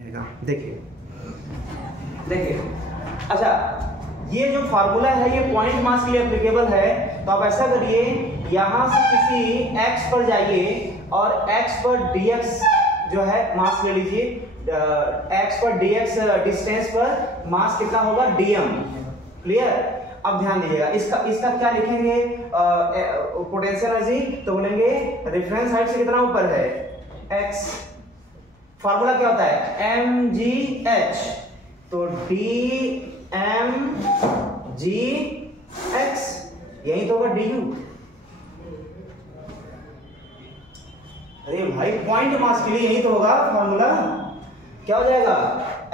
देखिए देखिए, अच्छा ये जो फार्मूला है ये पॉइंट मास के लिए एप्लीकेबल है। तो आप ऐसा करिए, यहां से किसी x पर जाइए और x पर dx जो है मास ले लीजिए। x पर dx डिस्टेंस पर मास कितना होगा, dm। क्लियर? अब ध्यान दीजिएगा, इसका क्या लिखेंगे पोटेंशियल एनर्जी, तो बोलेंगे रेफरेंस हाइट से कितना ऊपर है, x। फार्मूला क्या होता है, mgh, तो dmgx यही तो होगा du। अरे भाई पॉइंट मास के लिए यही तो होगा फार्मूला। क्या हो जाएगा,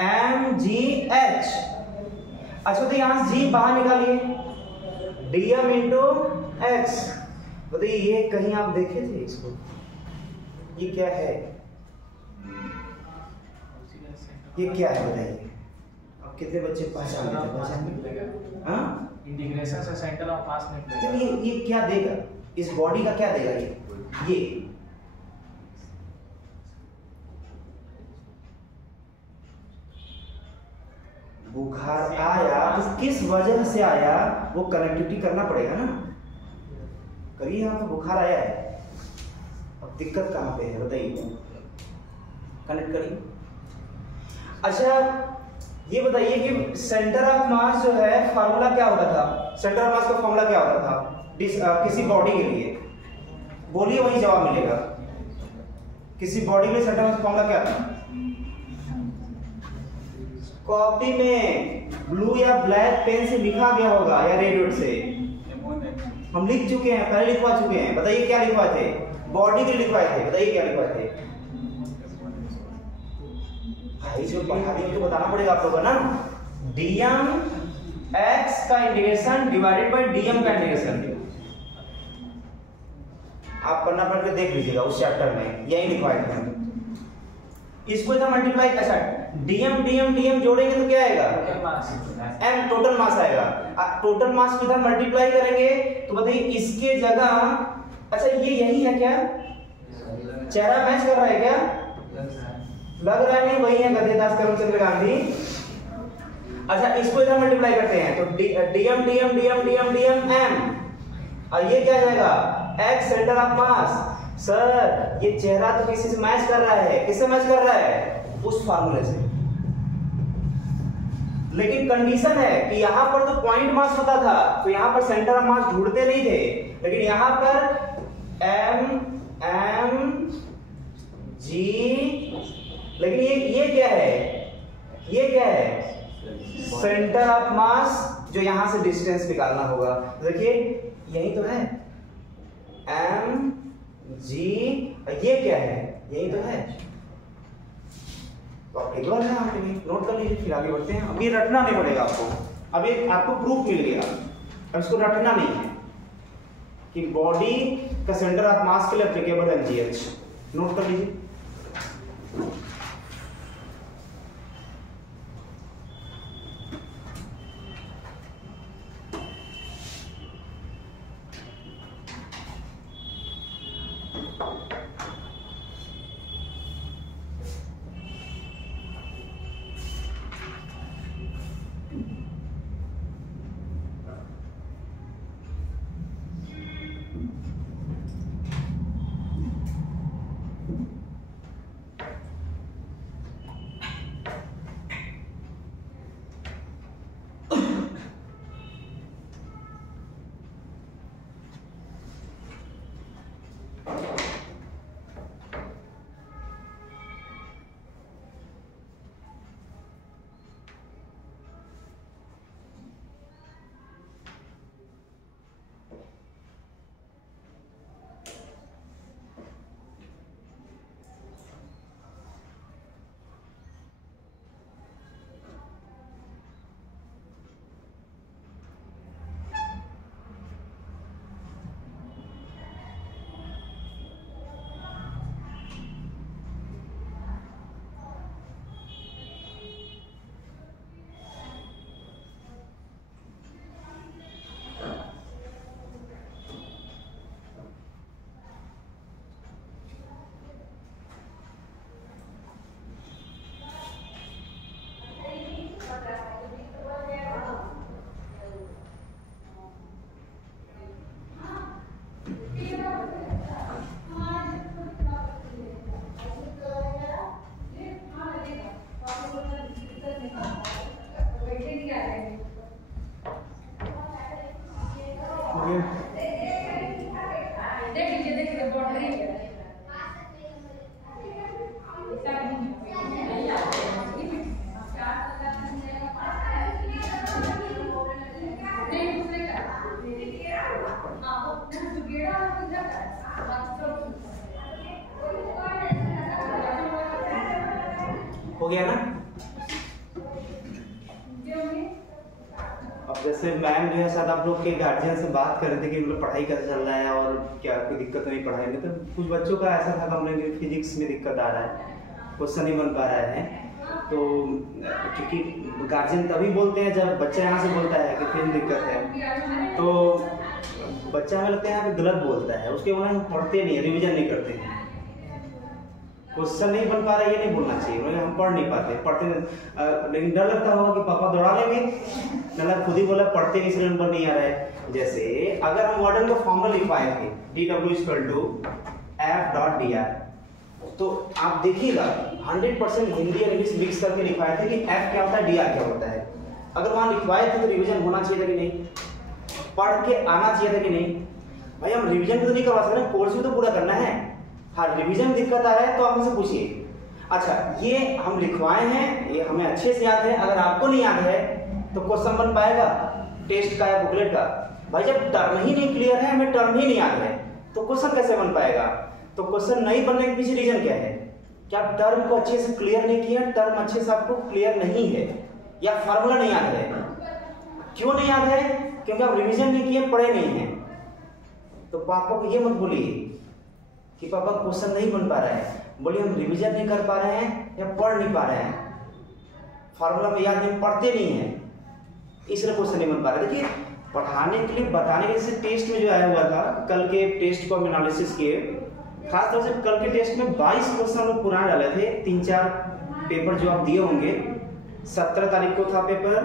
mgh। अच्छा तो यहां g बाहर निकालिए, dm इंटू x। बताइए ये कहीं आप देखे थे इसको, ये क्या है, ये क्या है बताइए। अब कितने बच्चे पहचान लेते, हाँ इंटीग्रेशन से सेंटर ऑफ मास निकलेगा। ये क्या देगा, इस बॉडी का क्या देगा, ये बुखार आया तो किस वजह से आया, वो कनेक्टिविटी करना पड़ेगा ना। करिए, यहाँ तो बुखार आया है, अब दिक्कत कहाँ पे है बताइए, कनेक्ट करिए। अच्छा ये बताइए कि सेंटर ऑफ मास जो है फार्मूला क्या होता था, सेंटर ऑफ मास का फार्मूला क्या होता था किसी बॉडी के लिए, बोलिए वही जवाब मिलेगा। किसी बॉडी के सेंटर ऑफ मास फार्मूला क्या था, कॉपी में ब्लू या ब्लैक पेन से लिखा गया होगा या रेड से, हम लिख चुके हैं, पहले लिखवा चुके हैं। बताइए क्या लिखवाए थे, बॉडी के लिखवाए थे, बताइए क्या लिखवाए थे भाई, जो पढ़ा रही तो बताना पड़ेगा आप लोगों को ना। dm x का इंटीग्रेशन डिवाइडेड बाय dm का इंटीग्रेशन, आप पढ़ना पढ़ के देख लीजिएगा उस चैप्टर में, यही लिखवाए थे हम। इसको इधर मल्टीप्लाई, अच्छा dm dm dm जोड़ेंगे तो क्या आएगा, m टोटल मास आएगा। टोटल मास को इधर मल्टीप्लाई करेंगे तो बताइए इसके जगह, अच्छा ये यही है क्या, चेहरा मैच कर रहा है क्या, लग रहा है नहीं, वही है गद्देदास करमचंद्र गांधी। अच्छा इसको इधर मल्टीप्लाई करते हैं तो dm dm dm dm dm m, और ये क्या जाएगा, x centre of mass. Sir ये चेहरा तो किसी से मैच कर रहा है, किससे मैच कर रहा है, उस फार्मूले से। लेकिन कंडीशन है कि यहां पर तो पॉइंट मास होता था, तो यहां पर सेंटर ऑफ मास ढूंढते नहीं थे, लेकिन यहां पर m g, लेकिन ये क्या है, ये क्या है, सेंटर ऑफ मास, जो यहां से डिस्टेंस निकालना होगा। देखिए यही तो है m g, ये क्या है, यही तो है। तो आप रेगुलर है, आपके लिए नोट कर लीजिए, फिर आगे बढ़ते हैं। अब ये रटना नहीं पड़ेगा आपको, अब ये आपको प्रूफ मिल गया, अब इसको रटना नहीं है कि बॉडी का सेंटर ऑफ मास के लिए एप्लीकेबल है mgh। नोट कर लीजिए। हो गया ना। अब जैसे मैम जो है शायद आप लोग के गार्जियन से बात कर रहे थे कि मतलब पढ़ाई कैसे चल रहा है और क्या कोई दिक्कत नहीं पढ़ाई में, तो कुछ बच्चों का ऐसा था कंप्लेंट कि फिजिक्स में दिक्कत आ रहा है, क्वेश्चन नहीं बन पा रहा है। तो क्योंकि गार्जियन तभी बोलते हैं जब बच्चा यहाँ से बोलता है कि फिर दिक्कत है, तो बच्चा हमें लगता है यहाँ पे गलत बोलता है, उसके वहाँ हम पढ़ते नहीं है, रिविजन नहीं करते हैं, क्वेश्चन नहीं बन पा रहा है ये नहीं बोलना चाहिए, हम पढ़ नहीं पाते, पढ़ते नहीं। लेकिन डर लगता होगा कि पापा दौड़ा लेंगे, मतलब खुद ही बोला पढ़ते नहीं इसलिए नंबर नहीं आ रहा है। जैसे अगर हम मॉडल का फॉर्मूला लिखवाए थे dw=f.dr, तो आप देखिएगा 100% हिंदी और इंग्लिश मिक्स करके लिखवाए थे कि f क्या होता है, dr क्या होता है। अगर वहां लिखवाए थे तो रिवीजन होना चाहिए था कि नहीं, पढ़ के आना चाहिए था कि नहीं। भाई हम रिवीजन तो नहीं करवा सकते, कोर्स भी तो पूरा करना है। हाँ, रिवीजन दिक्कत आ रहा है तो आप मुझसे पूछिए। अच्छा, ये हम लिखवाए हैं, ये हमें अच्छे से याद है, अगर आपको नहीं याद है तो क्वेश्चन बन पाएगा टेस्ट का या बुकलेट का। भाई जब टर्म ही नहीं क्लियर है, हमें टर्म ही नहीं याद है, तो क्वेश्चन कैसे बन पाएगा। तो क्वेश्चन नहीं बनने के पीछे रीजन क्या है, क्या आप टर्म को अच्छे से क्लियर नहीं किया, टर्म अच्छे से आपको क्लियर नहीं है, या फार्मूला नहीं याद है। क्यों नहीं याद है, क्योंकि आप रिवीजन नहीं किए, पढ़े नहीं हैं। तो पापा को ये मत बोलिए कि पापा क्वेश्चन नहीं बन पा रहा है, बोलिए हम रिवीजन नहीं कर पा रहे हैं या पढ़ नहीं पा रहे हैं, फार्मूला में याद नहीं, पढ़ते नहीं है, इसलिए क्वेश्चन नहीं बन पा रहा है। देखिए पढ़ाने के लिए, बताने के लिए टेस्ट में जो आया हुआ था, कल के टेस्ट को हम एनालिसिस किए, खास तौर से कल के टेस्ट में 22 क्वेश्चन लोग पुराने डाले थे। 3-4 पेपर जो आप दिए होंगे, 17 तारीख को था पेपर,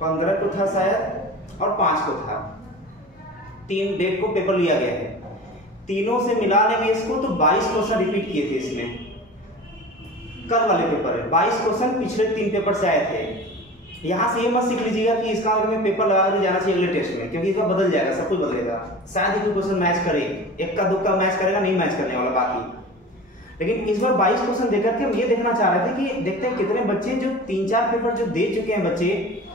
15 को था शायद और 5 को था, 3 डेट को पेपर लिया गया है। तीनों से मिला लेंगे इसको तो 22 क्वेश्चन रिपीट किए थे इसमें, कल वाले पेपर में 22 क्वेश्चन पिछले 3 पेपर से आए थे। यहाँ से ये मत सीख लीजिएगा कि इसका मतलब पेपर लगा कर जाना चाहिए अगले टेस्ट में, क्योंकि इसका बदल जाएगा, सब कुछ बदलेगा, शायद ही कोई क्वेश्चन मैच करे, एक का दो का मैच करेगा, नहीं मैच करने वाला बाकी। लेकिन इस बार 22 क्वेश्चन देकर के हम ये देखना चाह रहे थे कि देखते हैं कितने बच्चे जो 3-4 पेपर जो दे चुके हैं बच्चे,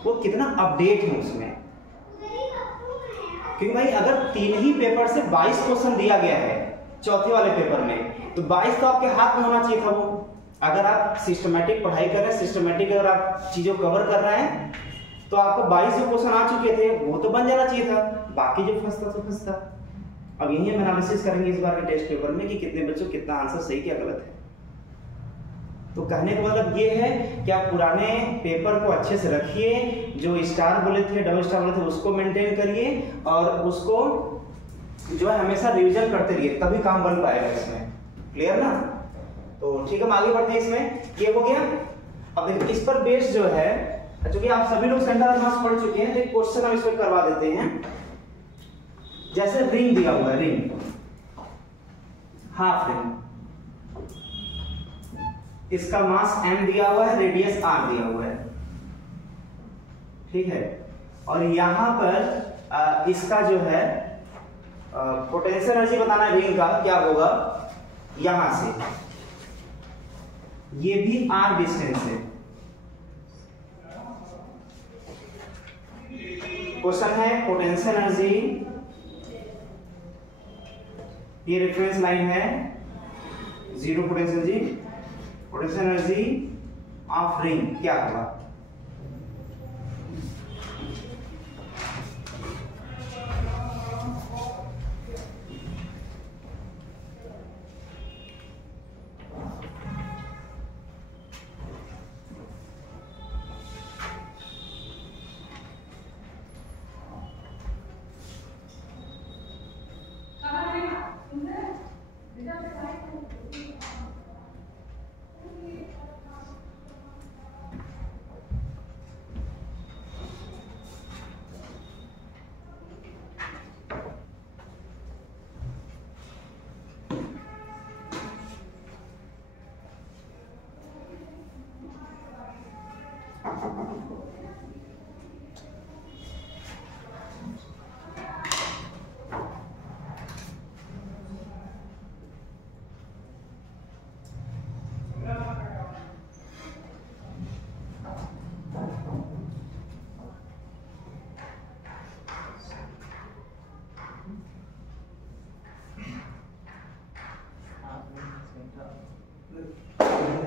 वो कितना अपडेट है उसमें। क्योंकि भाई अगर 3 ही पेपर से 22 क्वेश्चन दिया गया है चौथे वाले पेपर में, तो 22 तो आपके हाथ में होना चाहिए था। वो अगर आप सिस्टमैटिक पढ़ाई कर रहे हैं, सिस्टमैटिक अगर आप चीजों कवर कर रहे हैं, तो आपको 22 जो क्वेश्चन आ चुके थे वो तो बन जाना चाहिए था, बाकी जो फंसता तो फंसता। अब यही हम एनालिसिस करेंगे इस बार के टेस्ट पेपर में कि कितने बच्चों कितना आंसर सही क्या गलत है। तो कहने का मतलब ये है कि आप पुराने पेपर को अच्छे से रखिए, जो स्टार बोले थे, डबल स्टार बोले थे, उसको मेंटेन करिए और उसको जो है हमेशा रिवीजन करते रहिए, तभी काम बन पाएगा इसमें। क्लियर ना। तो ठीक है, हम आगे बढ़ते हैं। इसमें ये हो गया। अब देखिए इस पर बेस जो है, क्योंकि आप सभी लोग सेंटर ऑफ मास पढ़ चुके हैं, तो एक क्वेश्चन हम इसमें करवा देते हैं। जैसे रिंग दिया हुआ है, रिंग हाफ रिंग, इसका मास m दिया हुआ है, रेडियस r दिया हुआ है, ठीक है। और यहां पर इसका जो है पोटेंशियल एनर्जी बताना है रिंग का, क्या होगा यहां से, ये भी r डिस्टेंस है। क्वेश्चन है पोटेंशियल एनर्जी, ये रेफरेंस लाइन है, 0 potential energy, potential energy of ring क्या होगा।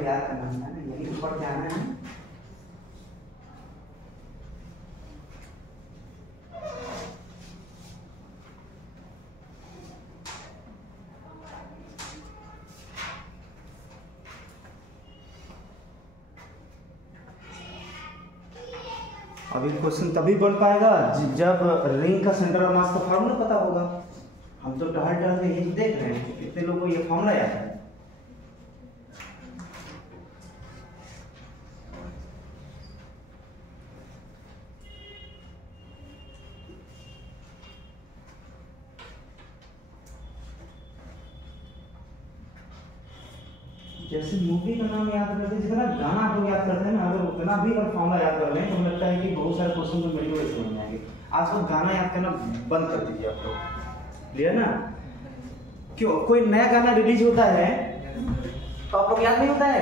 याद करना पढ़ के आना है। अभी क्वेश्चन तभी पढ़ पाएगा जब रिंग का सेंटर ऑफ मास का फार्मूला पता होगा। हम तो टहल टहल के यही देख रहे हैं, कितने लोगों को ये फार्मूला याद है। जैसे मूवी का नाम याद करते हैं, जितना गाना आप लोग याद करते हैं ना, अगर उतना भी अगर फॉर्मूला याद कर लें तो मुझे लगता है कि बहुत सारे क्वेश्चन तो मेरे को समझ में आएंगे। आज तो गाना याद करना बंद कर दीजिए आप लोग, क्लियर ना? क्यों, कोई नया गाना रिलीज होता है तो आप लोग याद नहीं होता है?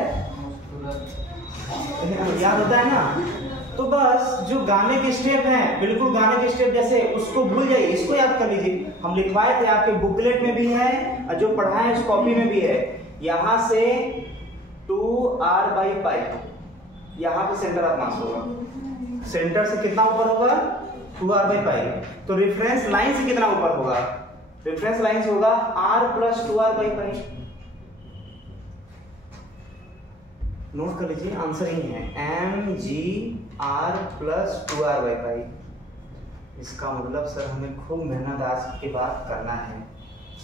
याद होता है ना? तो बस जो गाने के स्टेप हैं, बिल्कुल गाने के स्टेप जैसे, उसको भूल जाइए, इसको याद कर लीजिए। हम लिखवाए थे, आपके बुकलेट में भी है और जो पढ़ाए उस कॉपी में भी है। यहां से 2r/π, यहां पे सेंटर ऑफ मास होगा। सेंटर से कितना ऊपर होगा? 2r/π। तो रेफरेंस लाइन से कितना ऊपर होगा? रेफरेंस लाइन से होगा r + 2r/π। नोट कर लीजिए, आंसर ही है mgr + 2r/π। इसका मतलब सर हमें खूब मेहनत आज के बाद करना है।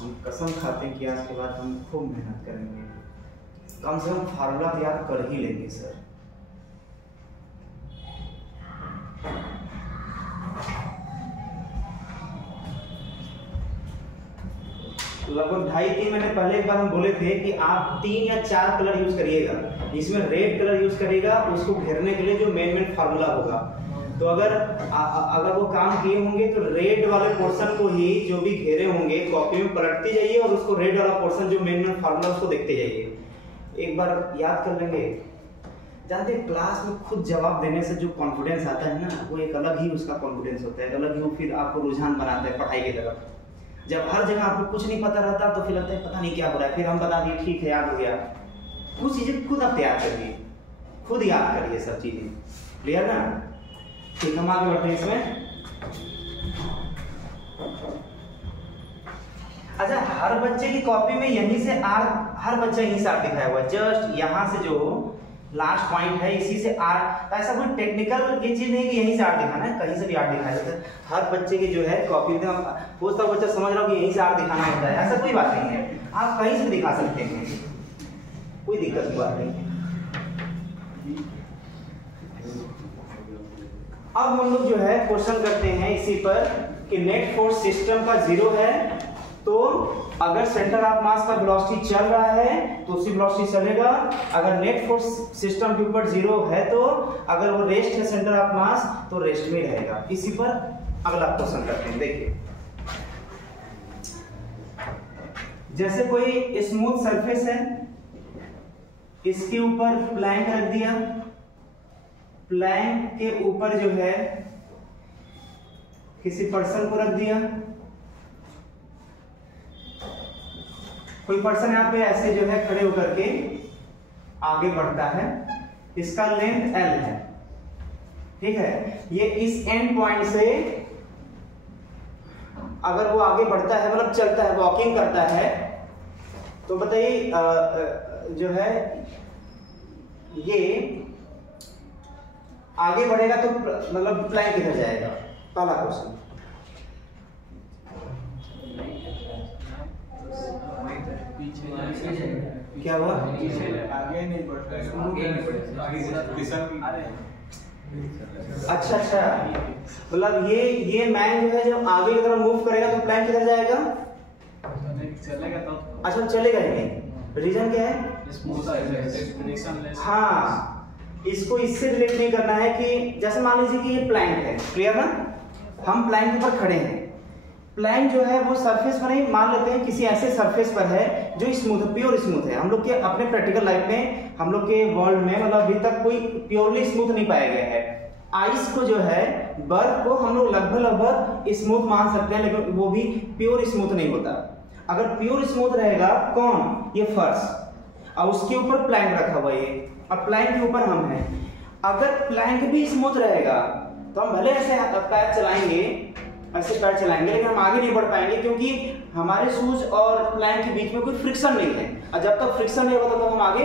हम कसम खाते हैं कि आज के बाद हम खूब मेहनत करेंगे, कम से कम फार्मूला याद कर ही लेंगे सर। लगभग 2.5-3 महीने पहले एक बार हम बोले थे कि आप 3 या 4 कलर यूज करिएगा। इसमें रेड कलर यूज करेगा उसको घेरने के लिए जो मेन फार्मूला होगा। तो अगर वो काम किए होंगे तो रेड वाले पोर्शन को ही जो भी घेरे होंगे कॉपी में पलटते जाइए और उसको रेड वाला पोर्शन जो मेन फार्मूला उसको देखते जाइए। एक बार याद कर लेंगे। जानते हैं क्लास में खुद जवाब देने से जो कॉन्फिडेंस आता है ना, वो एक अलग ही उसका कॉन्फिडेंस होता है, अलग ही वो फिर आपको रुझान बनाता है पढ़ाई की तरफ। जब हर जगह आपको कुछ नहीं पता रहता तो फिर लगता है पता नहीं क्या हो रहा है, फिर हम बता दिए ठीक है याद हो गया। कुछ चीजें खुद आप तैयार करिए, खुद याद करिए सब चीजें, क्लियर ना? ठीक, हम आगे बढ़ते हैं इसमें। अच्छा, हर बच्चे की कॉपी में यहीं से आर, हर बच्चा यहीं से आर दिखाया हुआ है, जस्ट यहाँ से जो लास्ट पॉइंट है इसी से आर। ऐसा कोई टेक्निकल ये चीज नहीं कि यहीं से आर दिखाना है, कहीं से भी आर दिखाया जाता है। हर बच्चे की जो है कॉपी में बहुत सारा बच्चा समझ रहा हो कि यहीं से आर दिखाना होता है, ऐसा कोई बात नहीं है, आप कहीं से दिखा सकते हैं, कोई दिक्कत की बात नहीं है। अब हम लोग जो है क्वेश्चन करते हैं इसी पर कि नेट फोर्स सिस्टम का 0 है, तो अगर सेंटर ऑफ मास का वेलोसिटी चल रहा है तो उसी वेलोसिटी चलेगा। अगर नेट फोर्स सिस्टम के ऊपर 0 है तो अगर वो रेस्ट है सेंटर ऑफ मास तो रेस्ट में रहेगा। इसी पर अगला क्वेश्चन करते हैं। देखिए, जैसे कोई स्मूथ सरफेस है, इसके ऊपर प्लैंक रख दिया, प्लैंक के ऊपर जो है किसी पर्सन को रख दिया, कोई पर्सन यहाँ पे ऐसे जो है खड़े होकर के आगे बढ़ता है, इसका लेंथ L है, ठीक है। ये इस एंड पॉइंट से अगर वो आगे बढ़ता है, मतलब चलता है, वॉकिंग करता है, तो बताइए जो है ये आगे बढ़ेगा तो मतलब प्लैंक किधर जाएगा? पहला क्वेश्चन। क्या हुआ? आगे नहीं बढ़ता, अच्छा, मतलब ये मैन जो है जब आगे की तरफ मूव करेगा तो प्लैंक किधर जाएगा? चलेगा तो। अच्छा, चलेगा ही नहीं। रीजन क्या है? हाँ, इसको इससे रिलेट नहीं करना है कि जैसे मान लीजिए कि ये प्लैंक है, क्लियर ना? हम प्लैंक के ऊपर खड़े हैं, प्लैंक जो है वो सरफेस पर नहीं, मान लेते हैं किसी ऐसे सरफेस पर है जो स्मूथ है, प्योर स्मूथ है। हम लोग के अपने प्रैक्टिकल लाइफ में, हम लोग के वर्ल्ड में मतलब अभी तक कोई प्योरली स्मूथ नहीं पाया गया है। आइस को जो है, बर्फ को हम लोग लगभग स्मूथ मान सकते हैं, लेकिन वो भी प्योर स्मूथ नहीं होता। अगर प्योर स्मूथ रहेगा कौन? ये फर्श। और उसके ऊपर प्लैंक रखा हुआ है। अब प्लैंक के ऊपर हम हैं, अगर प्लैंक भी स्मूथ रहेगा तो हम भले ऐसे पैर चलाएंगे, ऐसे पैर चलाएंगे, लेकिन हम आगे नहीं बढ़ पाएंगे क्योंकि हमारे शूज और प्लैंक के बीच में कोई फ्रिक्शन नहीं है। और जब तक फ्रिक्शन नहीं होगा तब तक हम आगे